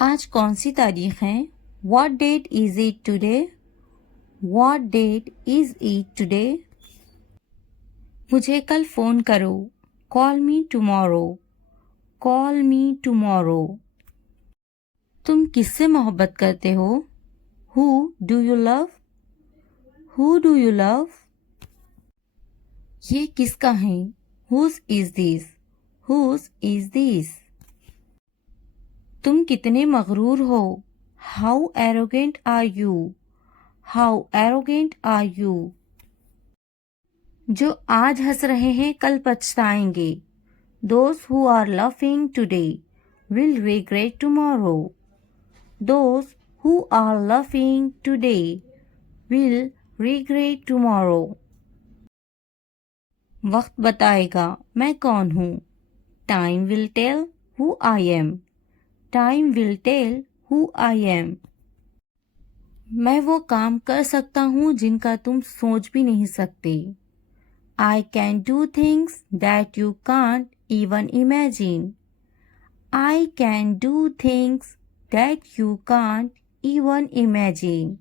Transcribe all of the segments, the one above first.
आज कौन सी तारीख है? What date is it today? What date is it today? मुझे कल फ़ोन करो. Call me tomorrow. Call me tomorrow. तुम किससे मोहब्बत करते हो? Who do you love? Who do you love? ये किसका है? Whose is this? Whose is this? तुम कितने मगरूर हो? How arrogant are you? How arrogant are you? जो आज हंस रहे हैं कल पछताएंगे. Those who are laughing today will regret tomorrow. Those who are laughing today will regret tomorrow. वक्त बताएगा मैं कौन हूँ. Time will tell who I am. Time will tell who I am. मैं वो काम कर सकता हूँ जिनका तुम सोच भी नहीं सकते. I can do things that you can't even imagine. I can do things that you can't even imagine.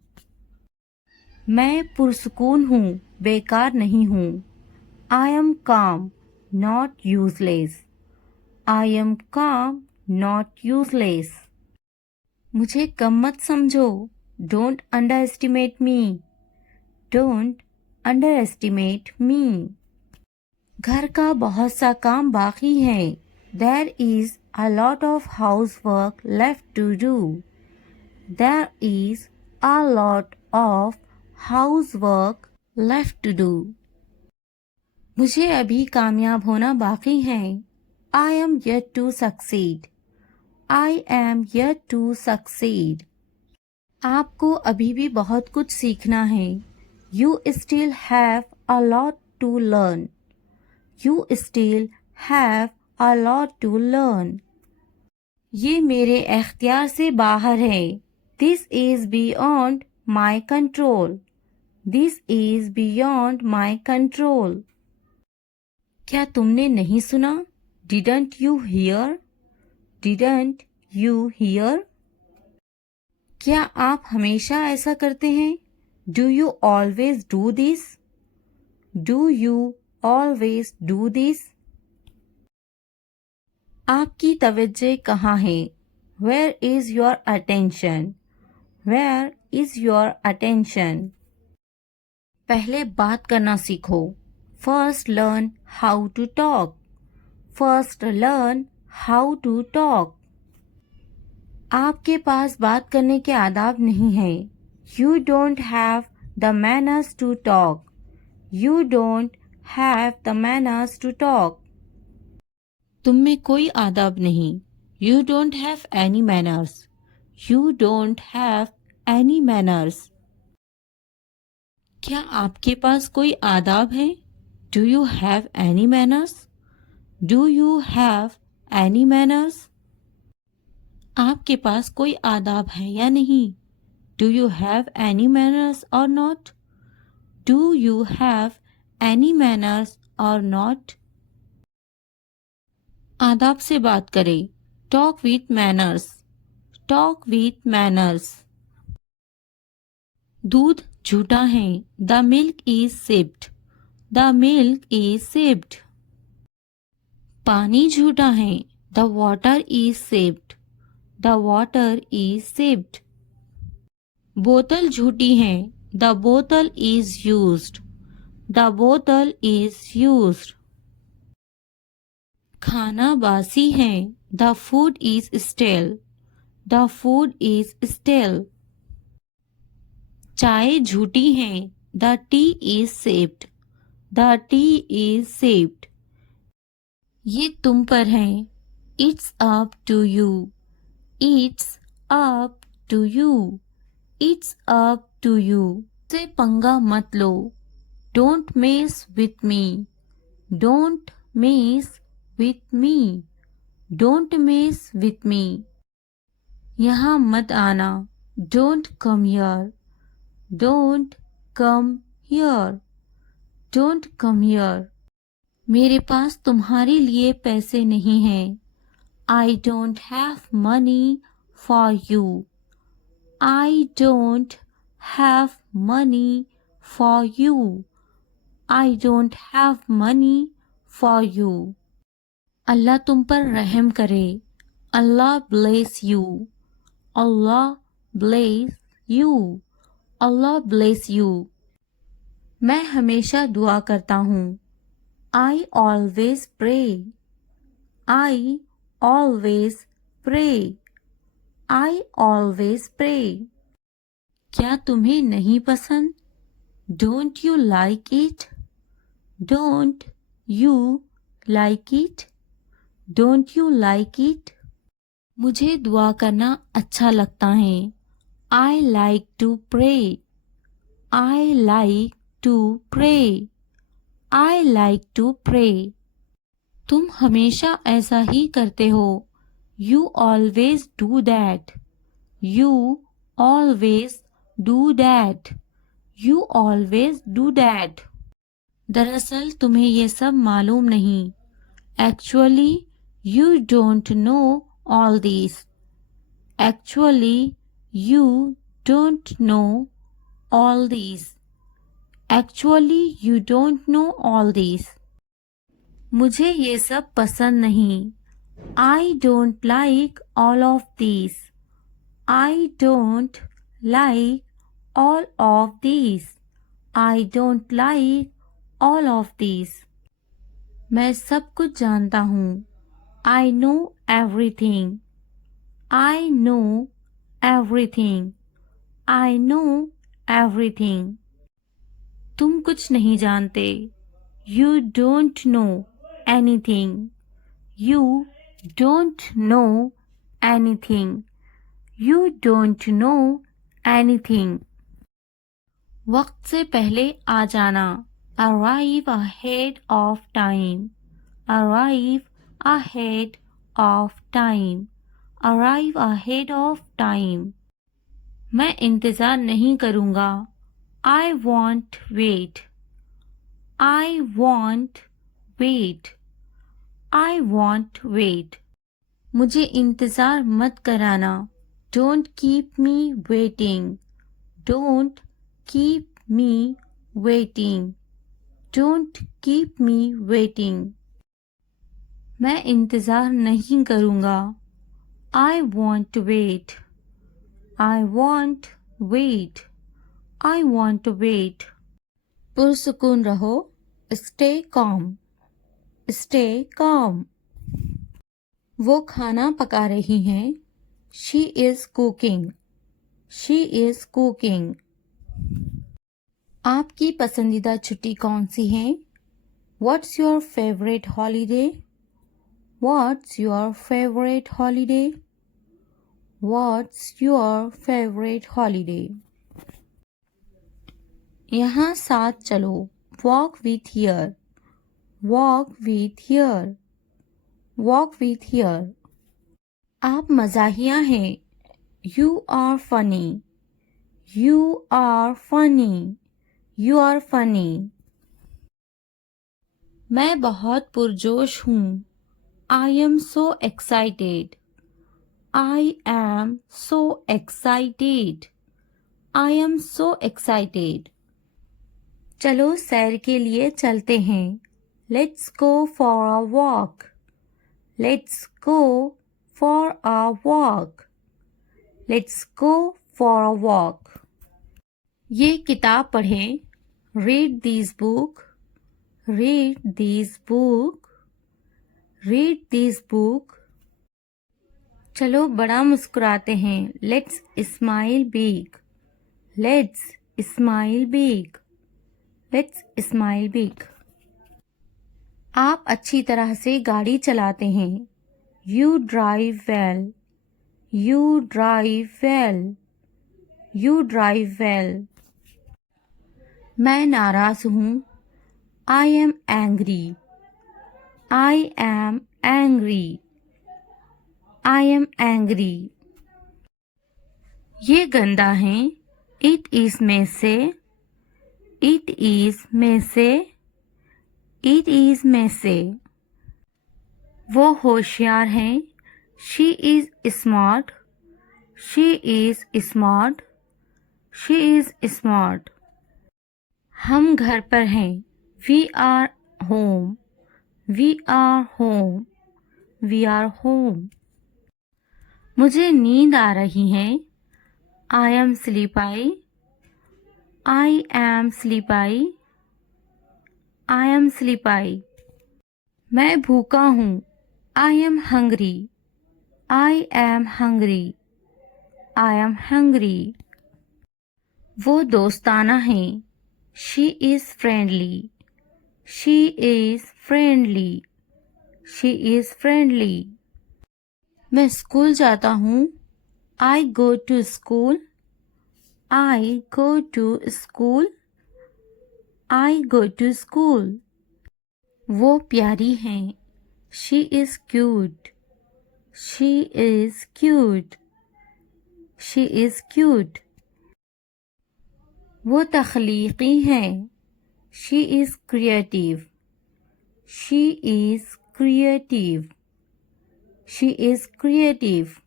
मैं पुरसुकून हूँ, बेकार नहीं हूँ. I am calm, not useless. I am calm, not useless. मुझे कम मत समझो. Don't underestimate me. Don't underestimate me. घर का बहुत सा काम बाकी है. There is a lot of housework left to do. There is a lot of housework left to do. मुझे अभी कामयाब होना बाकी है. I am yet to succeed. I am yet to succeed. आपको अभी भी बहुत कुछ सीखना है. You still have a lot to learn. You still have a lot to learn. ये मेरे एख्तियार से बाहर है. This is beyond my control. This is beyond my control. क्या तुमने नहीं सुना? Didn't you hear? Didn't you hear? क्या आप हमेशा ऐसा करते हैं? Do you always do this? Do you always do this? आपकी तवज्जो कहाँ है? Where is your attention? Where is your attention? पहले बात करना सीखो. First learn how to talk. First learn how to talk. आपके पास बात करने के आदाब नहीं है. You don't have the manners to talk. You don't have the manners to talk. तुम में कोई आदाब नहीं. You don't have any manners. You don't have any manners. क्या आपके पास कोई आदाब है? Do you have any manners? Do you have any manners? आपके पास कोई आदाब है या नहीं? Do you have any manners or not? Do you have any manners or not? आदाब से बात करें. Talk with manners. Talk with manners. दूध झूठा है. The milk is sipped. The milk is sipped. पानी झूठा है. The water is sipped. The water is sipped. बोतल झूठी है. The bottle is used. The bottle is used. खाना बासी है. The food is stale. The food is stale. चाय झूठी है. The tea is sipped. The tea is sipped. ये तुम पर है. It's up to you. It's up to you. It's up to you. से पंगा मत लो. Don't mess with me. Don't mess with me. Don't mess with me. यहाँ मत आना. Don't come here. Don't come here. Don't come here. मेरे पास तुम्हारे लिए पैसे नहीं हैं. I don't have money for you. I don't have money for you. I don't have money for you. अल्लाह तुम पर रहम करे. Allah bless you. Allah bless you. Allah bless you. मैं हमेशा दुआ करता हूँ. I always pray. I always pray. I always pray. क्या तुम्हें नहीं पसंद? Don't you like it? Don't you like it? Don't you like it? मुझे दुआ करना अच्छा लगता है. I like to pray. I like to pray. I like to pray. तुम हमेशा ऐसा ही करते हो. You always do that. You always do that. You always do that. दरअसल तुम्हें ये सब मालूम नहीं. Actually, you don't know all these. Actually, you don't know all these. Actually, you don't know all these. मुझे ये सब पसंद नहीं. I don't like all of these. I don't like all of these. I don't like all of these. मैं सब कुछ जानता हूँ. I know everything. I know everything. I know everything. तुम कुछ नहीं जानते. You don't know anything. You don't know anything. You don't know anything. वक्त से पहले आ जाना. Arrive ahead of time. Arrive ahead of time. Arrive ahead of time. मैं इंतज़ार नहीं करूँगा. I won't wait. I won't wait. I won't wait. मुझे इंतज़ार मत कराना. Don't keep me waiting. Don't keep me waiting. Don't keep me waiting. मैं इंतज़ार नहीं करूँगा. I won't wait. I won't wait. I want to wait. पुरसुकून रहो. Stay calm. Stay calm. वो खाना पका रही हैं. She is cooking. She is cooking. आपकी पसंदीदा छुट्टी कौन सी है? What's your favorite holiday? What's your favorite holiday? What's your favorite holiday? यहाँ साथ चलो. Walk with here. Walk with here. Walk with here. आप मज़ाहिया हैं. You are funny. You are funny. You are funny. मैं बहुत पुरजोश हूँ. I am so excited. I am so excited. I am so excited. चलो सैर के लिए चलते हैं. Let's go for a walk. Let's go for a walk. Let's go for a walk. ये किताब पढ़ें. Read this book. Read this book. Read this book. चलो बड़ा मुस्कुराते हैं. Let's smile big. Let's smile big. Let's smile big. आप अच्छी तरह से गाड़ी चलाते हैं. You drive well. You drive well. You drive well. मैं नाराज़ हूँ. I am angry. I am angry. I am angry. ये गंदा है. It is messy. It is messy. It is messy. वो होशियार हैं. She is smart. She is smart. She is smart. हम घर पर हैं. We are home. We are home. We are home. मुझे नींद आ रही है. I am sleepy. I am sleepy. I am sleepy. मैं भूखा हूँ. I am hungry. I am hungry. I am hungry. वो दोस्ताना है. She is friendly. She is friendly. She is friendly. मैं स्कूल जाता हूँ. I go to school. I go to school. I go to school. वो प्यारी हैं. She is cute. She is cute. She is cute. वो तख्लीकी हैं. She is creative. She is creative. She is creative.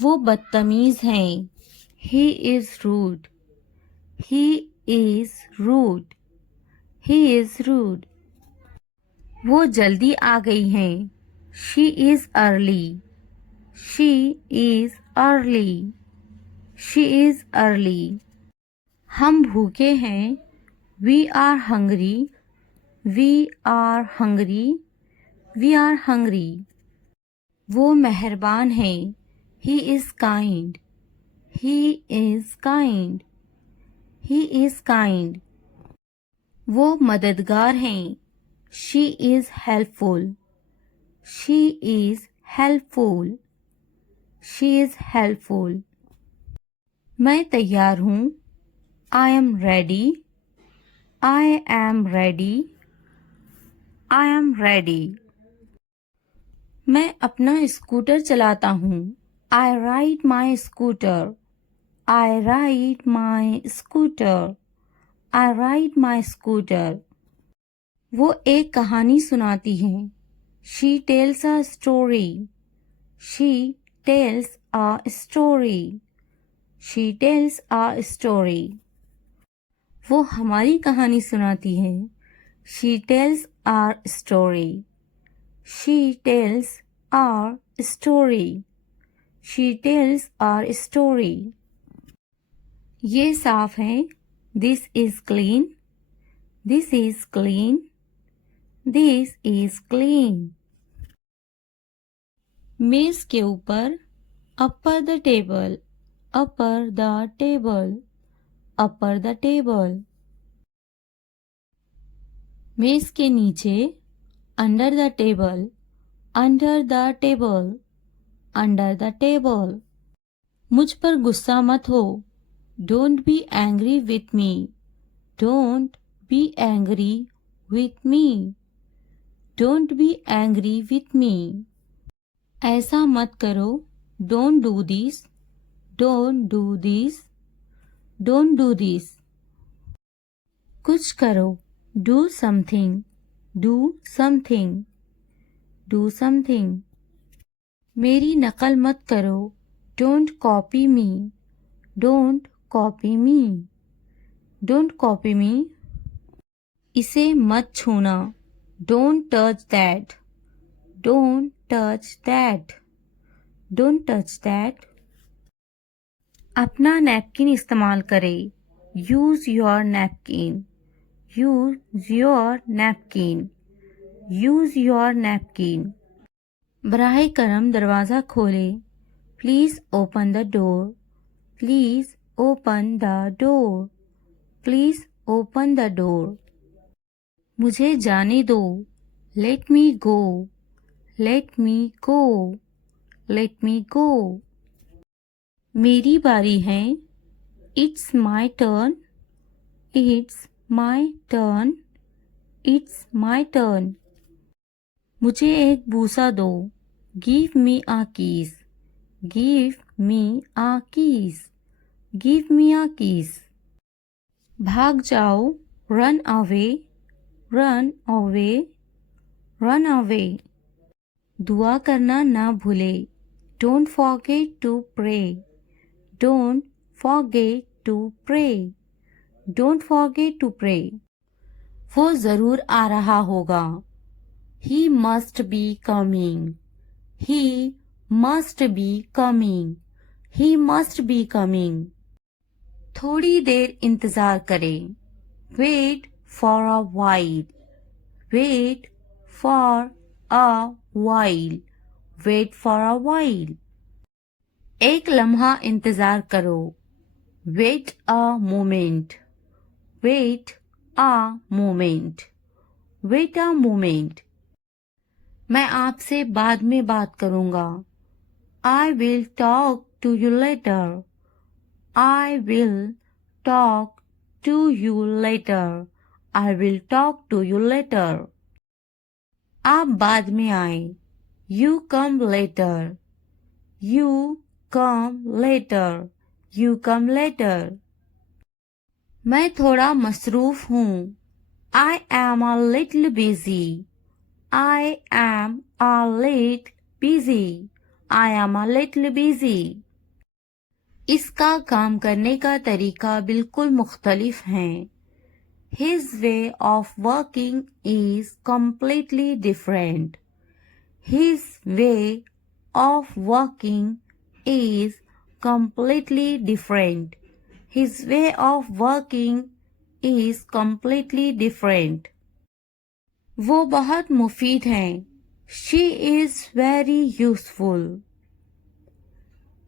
वो बदतमीज हैं. He is rude. He is rude. He is rude. वो जल्दी आ गई हैं. She is early. She is early. She is early. हम भूखे हैं. We are hungry. We are hungry. We are hungry. वो मेहरबान हैं. He is kind. He is kind. He is kind. वो मददगार हैं. She is helpful. She is helpful. She is helpful. मैं तैयार हूँ. I am ready. I am ready. I am ready. मैं अपना स्कूटर चलाता हूँ. I ride my scooter. I ride my scooter. I ride my scooter. वो एक कहानी सुनाती हैं. She tells a story. She tells a story. She tells a story. वो हमारी कहानी सुनाती है. She tells our story. She tells our story. She tells our story. ये साफ है. This is clean. This is clean. This is clean. मेज के ऊपर. Upper the table. Upper the table. Upper the table. मेज के नीचे. Under the table. Under the table. Under the table. मुझ पर गुस्सा मत हो. Don't be angry with me. Don't be angry with me. Don't be angry with me. ऐसा मत करो. Don't do this. Don't do this. Don't do this. कुछ करो. Do something. Do something. Do something. मेरी नकल मत करो. Don't copy me. Don't copy me. Don't copy me. इसे मत छूना. Don't touch that. Don't touch that. Don't touch that. अपना नैपकिन इस्तेमाल करें. Use your napkin. Use your napkin. Use your napkin. बराहे करम दरवाज़ा खोलें. Please open the door. Please open the door. Please open the door. मुझे जाने दो. Let me go. Let me go. Let me go. मेरी बारी है. It's my turn. It's my turn. It's my turn. मुझे एक बूसा दो. Give me a kiss. Give me a kiss. Give me a kiss. भाग जाओ. Run away. Run away. Run away. दुआ करना ना भूले. Don't forget to pray. Don't forget to pray. Don't forget to pray. वो जरूर आ रहा होगा. He must be coming. He must be coming. He must be coming. थोड़ी देर इंतजार करें. Wait for a while. Wait for a while. Wait for a while. एक लम्हा इंतजार करो. Wait a moment. Wait a moment. Wait a moment. मैं आपसे बाद में बात करूंगा. I will talk to you later. I will talk to you later. I will talk to you later. आप बाद में आए. You come later. You come later. You come later. मैं थोड़ा मसरूफ हूँ. I am a little busy. I am a little busy. I am a little busy. इसका काम करने का तरीका बिल्कुल मुख्तलिफ है. His way of working is completely different. His way of working is completely different. His way of working is completely different. वो बहुत मुफीद हैं. She is very useful.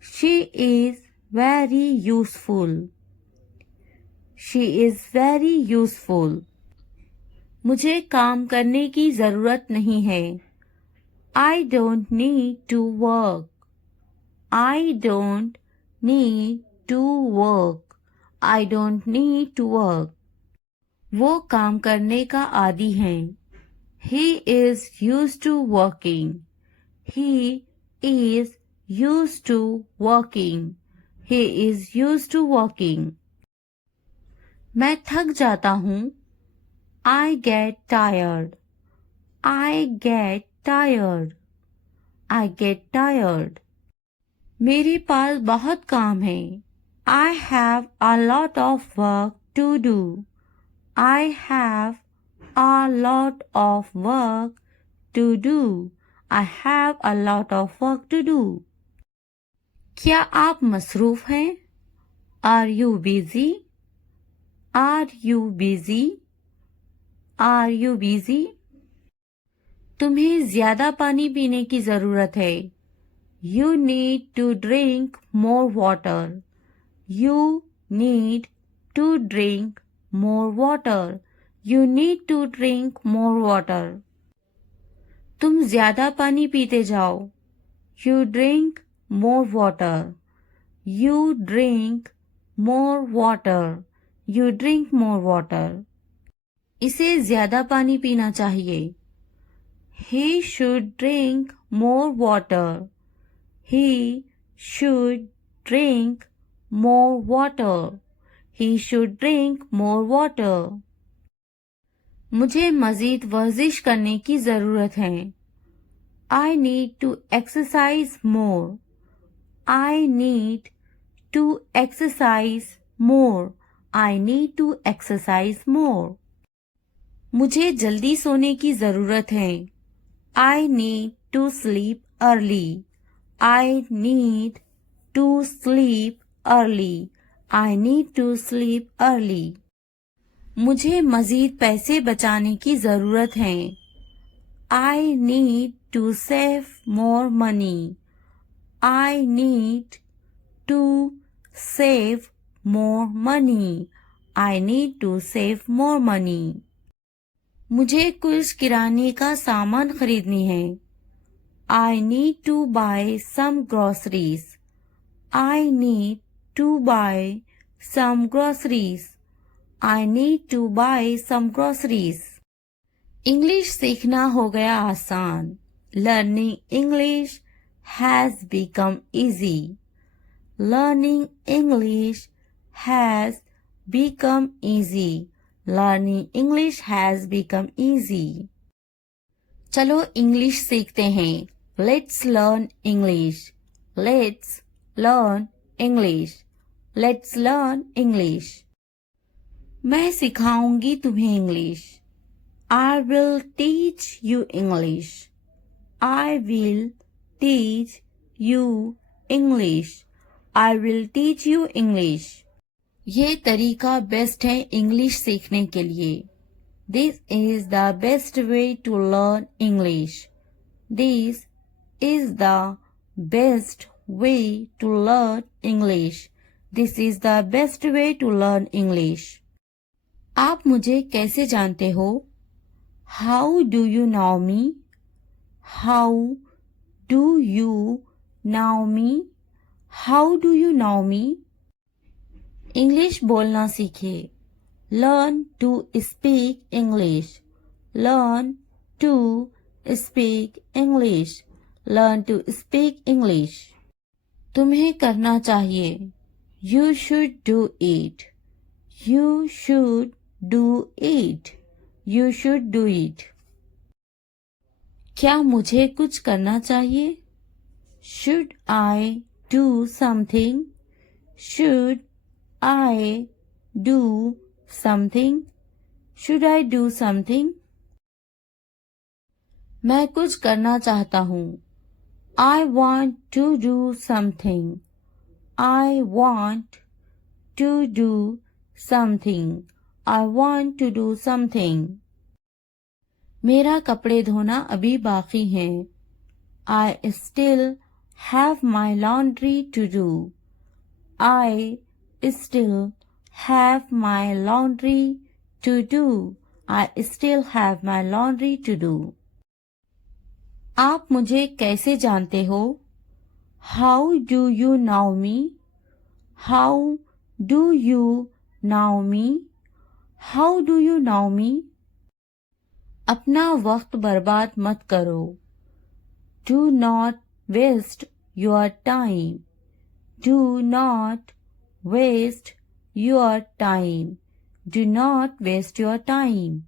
She is very useful. She is very useful. मुझे काम करने की जरूरत नहीं है. I don't need to work. I don't need to work. I don't need to work. वो काम करने का आदी हैं. He is used to working. He is used to working. He is used to working. मैं थक जाता हूँ. I get tired. I get tired. I get tired. मेरे पास बहुत काम है. I have a lot of work to do. I have a lot of work to do. I have a lot of work to do. क्या आप मसरूफ हैं? Are you busy? Are you busy? Are you busy? तुम्हें ज्यादा पानी पीने की जरूरत है. You need to drink more water. You need to drink more water. You need to drink more water. तुम ज्यादा पानी पीते जाओ. You drink more water. You drink more water. You drink more water. इसे ज्यादा पानी पीना चाहिए. He should drink more water. He should drink more water. He should drink more water. मुझे मजीद वर्जिश करने की जरूरत है. I need to exercise more. I need to exercise more. I need to exercise more. मुझे जल्दी सोने की जरूरत है. I need to sleep early. I need to sleep early. I need to sleep early. मुझे मजीद पैसे बचाने की जरूरत है. I need to save more money. I need to save more money. I need to save more money. मुझे कुछ किराने का सामान खरीदनी है. I need to buy some groceries. I need to buy some groceries. I need to buy some groceries. English सीखना हो गया आसान. Learning English has become easy. Learning English has become easy. Learning English has become easy. चलो English सीखते हैं. Let's learn English. Let's learn English. Let's learn English. मैं सिखाऊंगी तुम्हें English. I will teach you English. I will teach you English. I will teach you English. ये तरीका best है English सीखने के लिए. This is the best way to learn English. This is the best way to learn English. This is the best way to learn English. आप मुझे कैसे जानते हो? How do you know me? How do you know me? How do you know me? English बोलना सीखिए. Learn to speak English. Learn to speak English. Learn to speak English. तुम्हें करना चाहिए. You should do it. You should do it. You should do it. क्या मुझे कुछ करना चाहिए? Should I do something? Should I do something? Should I do something? मैं कुछ करना चाहता हूँ. I want to do something. I want to do something. I want to do something. मेरा कपड़े धोना अभी बाकी है. I still have my laundry to do. I still have my laundry to do. I still have my laundry to do. आप मुझे कैसे जानते हो? How do you know me? How do you know me? How do you know me? अपना वक्त बर्बाद मत करो. Do not waste your time. Do not waste your time. Do not waste your time.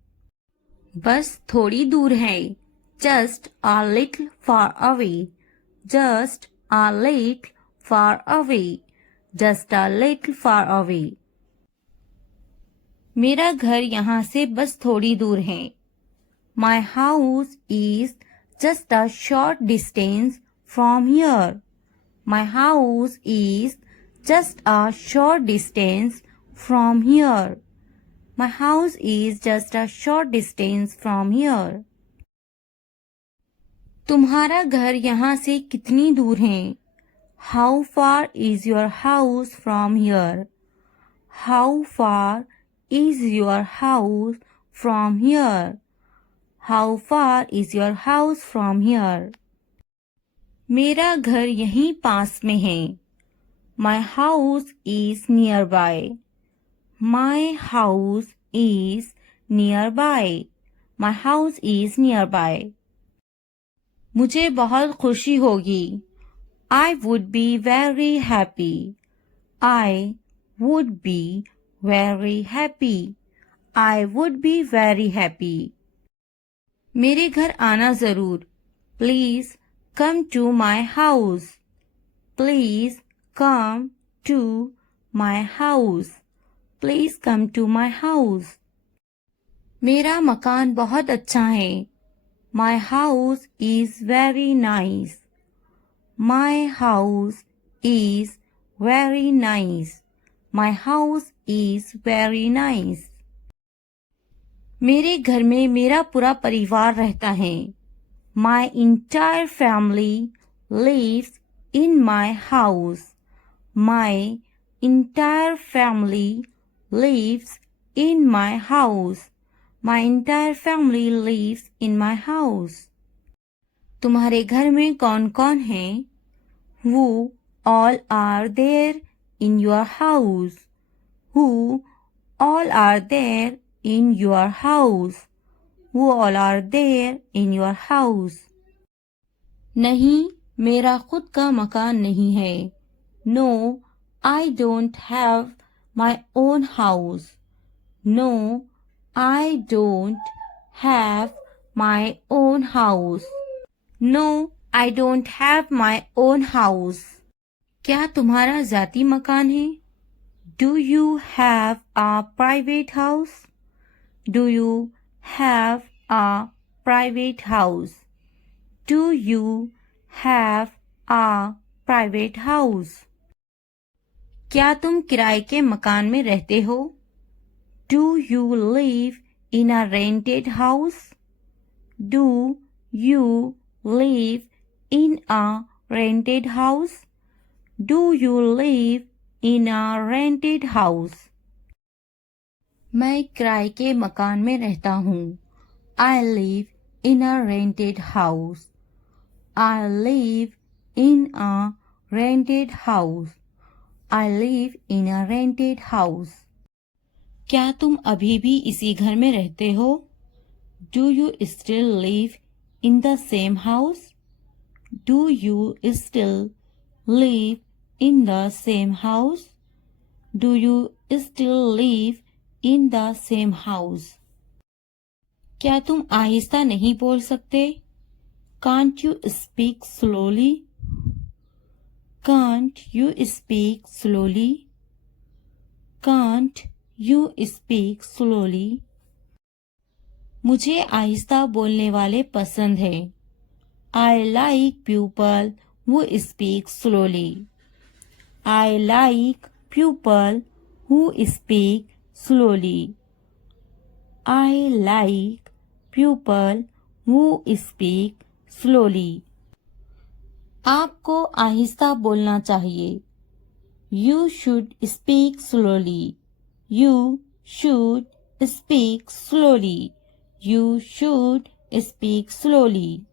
बस थोड़ी दूर है. Just a little far away. Just a little far away. Just a little far away. मेरा घर यहाँ से बस थोड़ी दूर है. My house is just a short distance from here. My house is just a short distance from here. My house is just a short distance from here. तुम्हारा घर यहाँ से कितनी दूर है? How far is your house from here? How far is your house from here? How far is your house from here? मेरा घर यहीं पास में है. My house is nearby. My house is nearby. My house is nearby. मुझे बहुत खुशी होगी. I would be very happy. I would be very happy. I would be very happy. मेरे घर आना जरूर. Please come to my house. Please come to my house. Please come to my house. मेरा मकान बहुत अच्छा है. My house is very nice. My house is very nice. My house is very nice. मेरे घर में मेरा पूरा परिवार रहता है. My entire family lives in my house. My entire family lives in my house. My entire family lives in my house. तुम्हारे घर में कौन कौन है? Who all are there in your house? Who all are there in your house? Who all are there in your house? नहीं, मेरा खुद का मकान नहीं है. No, I don't have my own house. No, I don't have my own house. No, I don't have my own house. क्या तुम्हारा ज़ाती मकान है? Do you have a private house? Do you have a private house? Do you have a private house? क्या तुम किराए के मकान में रहते हो? Do you live in a rented house? Do you live in a rented house? Do you live in a rented house? मैं किराए के मकान में रहता हूँ. I live in a rented house. I live in a rented house. I live in a rented house. क्या तुम अभी भी इसी घर में रहते हो? Do you still live in the same house? Do you still live in the same house? Do you still live in the same house? क्या तुम आहिस्ता नहीं बोल सकते? Can't you speak slowly? Can't you speak slowly? Can't you speak slowly? मुझे आहिस्ता बोलने वाले पसंद हैं. I like people who speak slowly. I like people who speak slowly. I like people who speak slowly. आपको आहिस्ता बोलना चाहिए. You should speak slowly. You should speak slowly. You should speak slowly.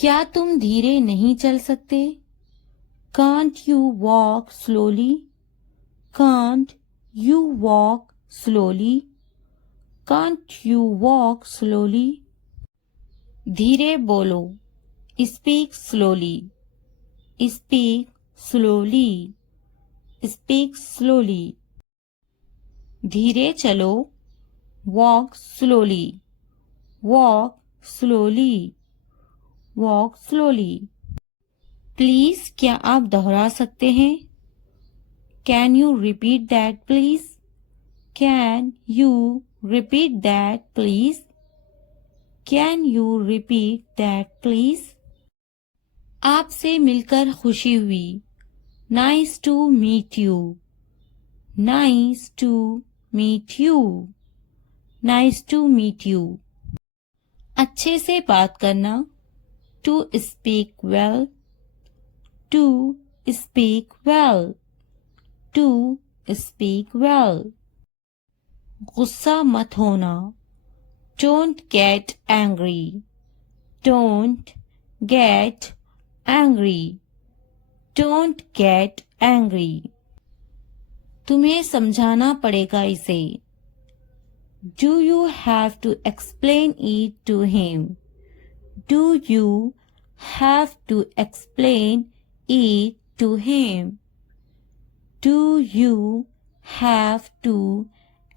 क्या तुम धीरे नहीं चल सकते? Can't you walk slowly? Can't you walk slowly? Can't you walk slowly? धीरे बोलो. Speak slowly. Speak slowly. Speak slowly. धीरे चलो. Walk slowly. Walk slowly. Walk slowly. Please क्या आप दोहरा सकते हैं? Can you repeat that please? Can you repeat that please? Can you repeat that please? आपसे मिलकर खुशी हुई. Nice to meet you. Nice to meet you. Nice to meet you. अच्छे से बात करना. To speak well. To speak well. To speak well. गुस्सा मत होना. Don't get angry. Don't get angry. Don't get angry. तुम्हें समझाना पड़ेगा इसे. Do you have to explain it to him? Do you have to explain it to him? Do you have to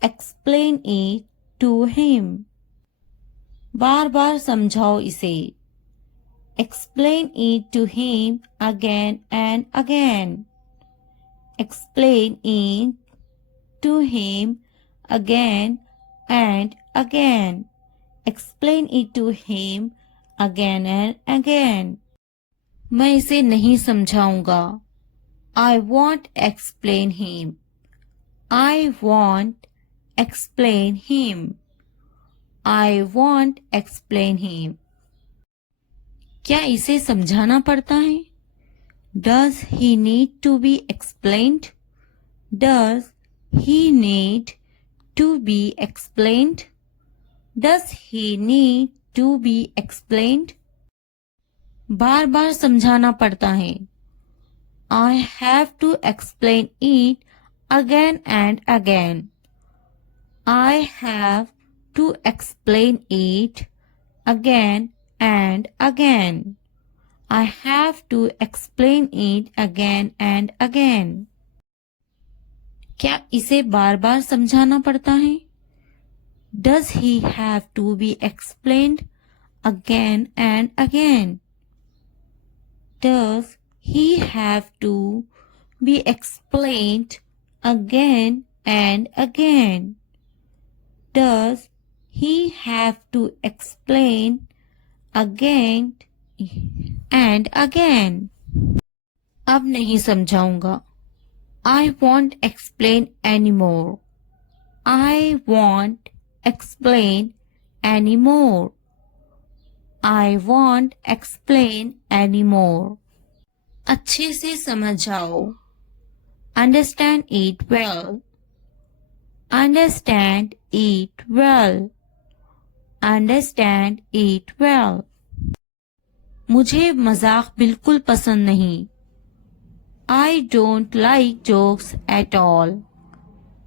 explain it to him? बार बार समझाओ इसे. Explain it to him again and again. Explain it to him again and again. Explain it to him again and again. मैं इसे नहीं समझाऊंगा. I won't explain him. I won't explain him. I won't explain him. क्या इसे समझाना पड़ता है? Does he need to be explained? Does he need to be explained? Does he need to be explained? बार बार समझाना पड़ता है. I have to explain it again and again. I have to explain it again and again. I have to explain it again and again. क्या इसे बार बार समझाना पड़ता है? Does he have to be explained again and again? Does he have to be explained again and again? Does he have to explain again and again? अब नहीं समझाऊंगा. I won't explain anymore. I won't explain anymore. I won't explain anymore. अच्छे से समझ जाओ. Understand it well. Understand it well. Understand it well. मुझे मजाक बिल्कुल पसंद नहीं. I don't like jokes at all.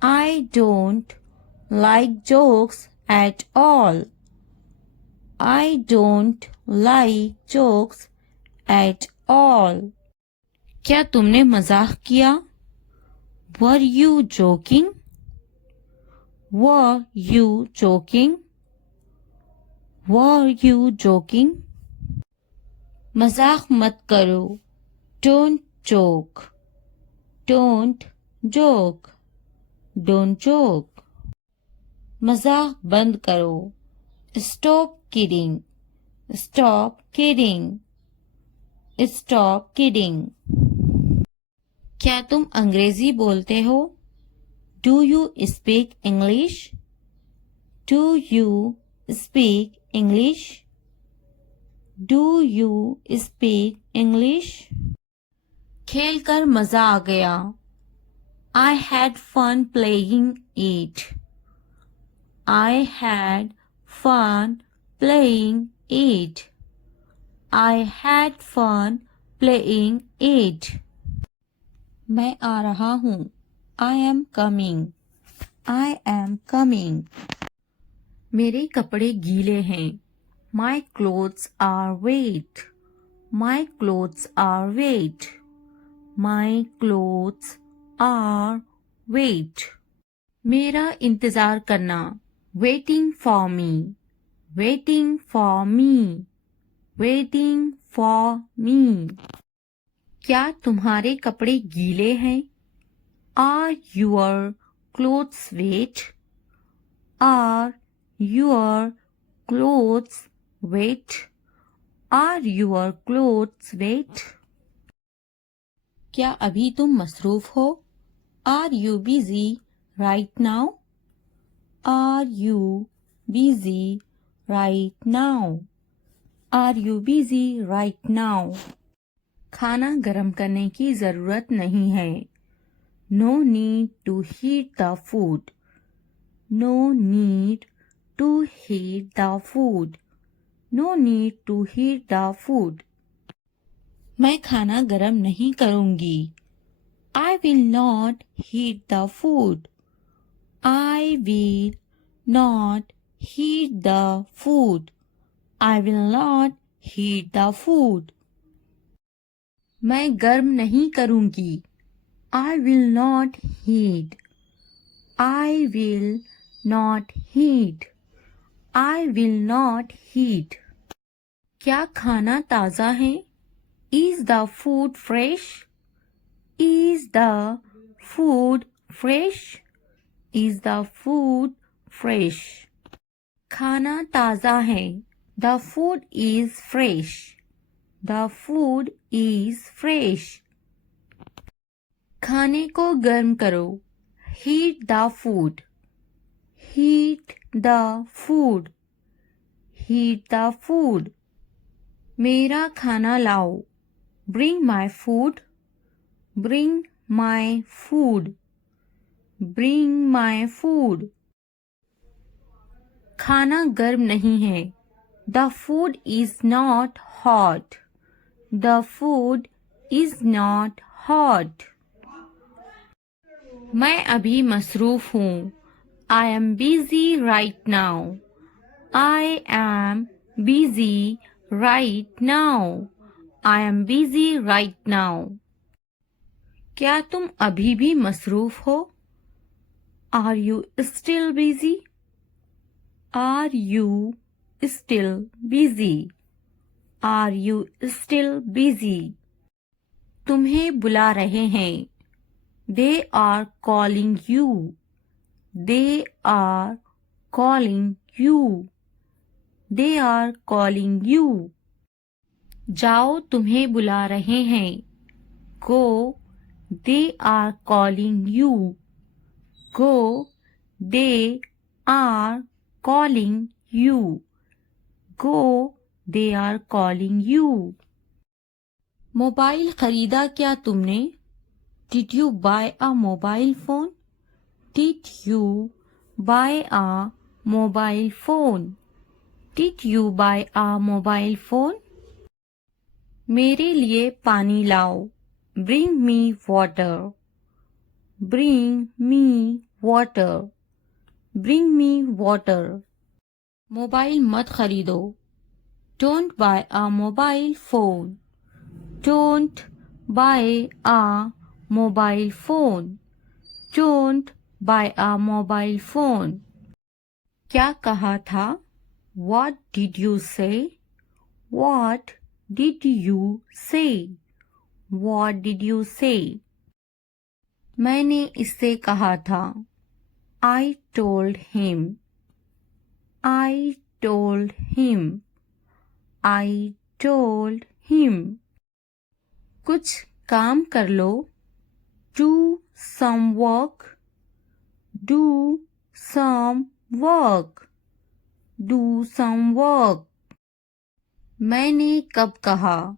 I don't like jokes at all. I don't like jokes at all. क्या तुमने मजाक किया? Were you joking? Were you joking? Were you joking? मजाक मत करो. Don't joke. Don't joke. Don't joke. मजाक बंद करो. Stop kidding. Stop kidding. Stop kidding. क्या तुम अंग्रेजी बोलते हो? Do you speak English? Do you speak English? Do you speak English? खेल कर मजा आ गया. I had fun playing it. I had fun playing it. I had fun playing it. मैं आ रहा हूँ. I am coming. I am coming. मेरे कपड़े गीले हैं. My clothes are wet. My clothes are wet. My clothes are wet. मेरा इंतजार करना. Waiting for me. Waiting for me. Waiting for me. क्या तुम्हारे कपड़े गीले हैं? Are your clothes wet? Are your clothes wet? Are your clothes wet? क्या अभी तुम मसरूफ हो? Are you busy right now? Are you busy right now? Are you busy right now? खाना गर्म करने की जरूरत नहीं है. No need to heat the food. No need to heat the food. No need to heat the food. मैं खाना गर्म नहीं करूंगी. I will not heat the food. I will not heat the food. I will not heat the food. मैं गर्म नहीं करूंगी. I will not heat. I will not heat. I will not heat. क्या खाना ताज़ा है? Is the food fresh? Is the food fresh? Is the food fresh? खाना ताज़ा है. The food is fresh. The food is fresh. खाने को गर्म करो. Heat the food. Heat the food. Heat the food. मेरा खाना लाओ. Bring my food. Bring my food. Bring my food. खाना गर्म नहीं है. The food is not hot. The food is not hot. मैं अभी मसरूफ हूँ. I am busy right now. I am busy right now. I am busy right now. क्या तुम अभी भी मसरूफ हो? Are you still busy? Are you still busy? Are you still busy? तुम्हें बुला रहे हैं। They are calling you. They are calling you. They are calling you. जाओ, तुम्हें बुला रहे हैं। Go, they are calling you. Go, they are calling you. Go, they are calling you. Mobile खरीदा क्या तुमने? Did you buy a mobile phone? Did you buy a mobile phone? Did you buy a mobile phone? मेरे लिए पानी लाओ। Bring me water. Bring me water. Bring me water. Mobile मत खरीदो। Don't buy a mobile phone. Don't buy a mobile phone. Don't buy a mobile phone. क्या कहा था? What did you say? What did you say? What did you say? मैंने इससे कहा था। I told him. I told him. I told him. कुछ काम कर लो। Do some work. Do some work. Do some work. मैंने कब कहा?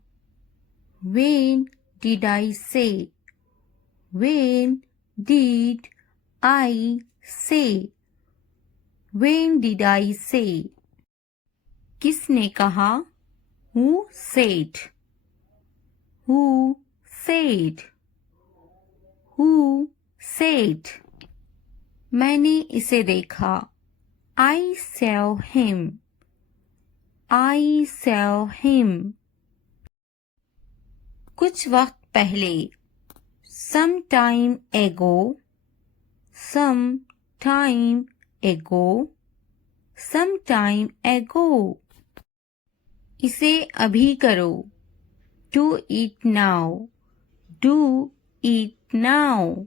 When did I say? When did I say? When did I say? किसने कहा? Who said? Who said? Who said? मैंने इसे देखा। I saw him. I saw him. कुछ वक्त पहले। Some time ago. Some time ago. Some time ago. इसे अभी करो। Do it now. Do it now.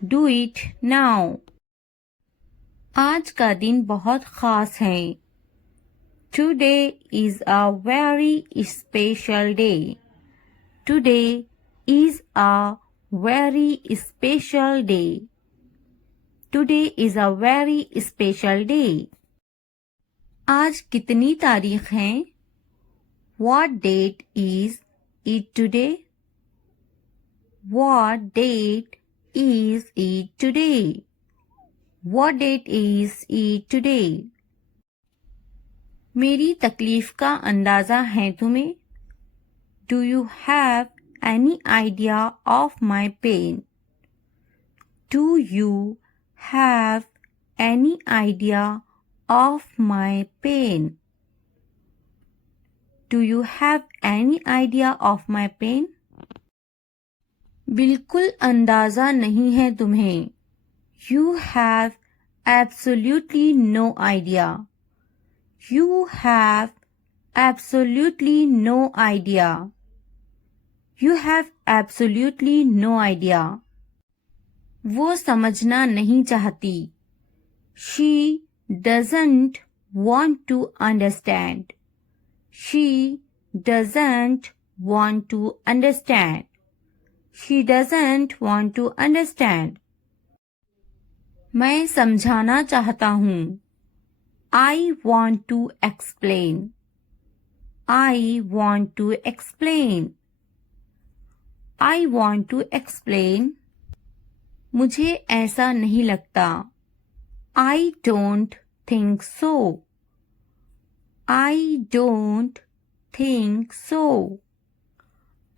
Do it now. आज का दिन बहुत खास है। Today is a very special day. Today is a very special day. Today is a very special day. आज कितनी तारीख है? What date is it today? What date is it today? What date is it today? मेरी तकलीफ का अंदाज़ा है तुम्हें? Do you have any idea of my pain? Do you have any idea of my pain? Do you have any idea of my pain? बिल्कुल अंदाज़ा नहीं है तुम्हें। You have absolutely no idea. You have absolutely no idea. You have absolutely no idea. वो समझना नहीं चाहती। She doesn't want to understand. She doesn't want to understand. She doesn't want to understand. मैं समझाना चाहता हूँ। I want to explain. I want to explain. I want to explain. मुझे ऐसा नहीं लगता। I don't think so. I don't think so.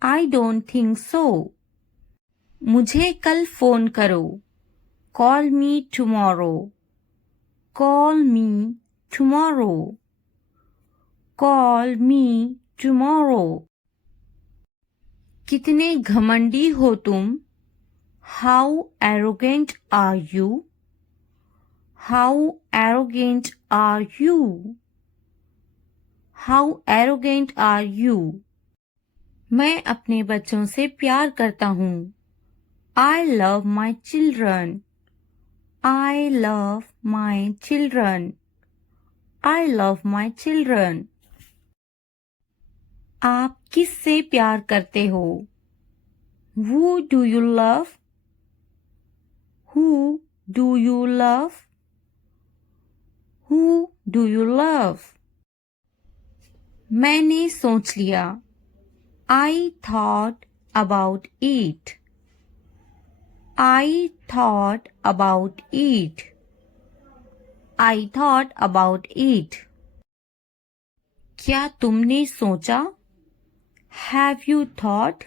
I don't think so. मुझे कल फोन करो। Call me tomorrow. Call me tomorrow. Call me tomorrow. कितने घमंडी हो तुम? How arrogant are you? How arrogant are you? How arrogant are you? मैं अपने बच्चों से प्यार करता हूँ। I love my children. I love my children. I love my children. आप किससे प्यार करते हो? Who do you love? Who do you love? Who do you love? मैंने सोच लिया। I thought about it. I thought about it. I thought about it. क्या तुमने सोचा? Have you thought?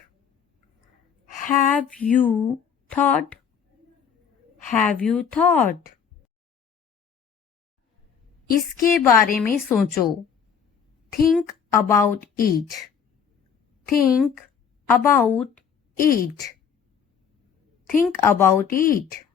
Have you thought? Have you thought? इसके बारे में सोचो। Think about it. Think about it. Think about it.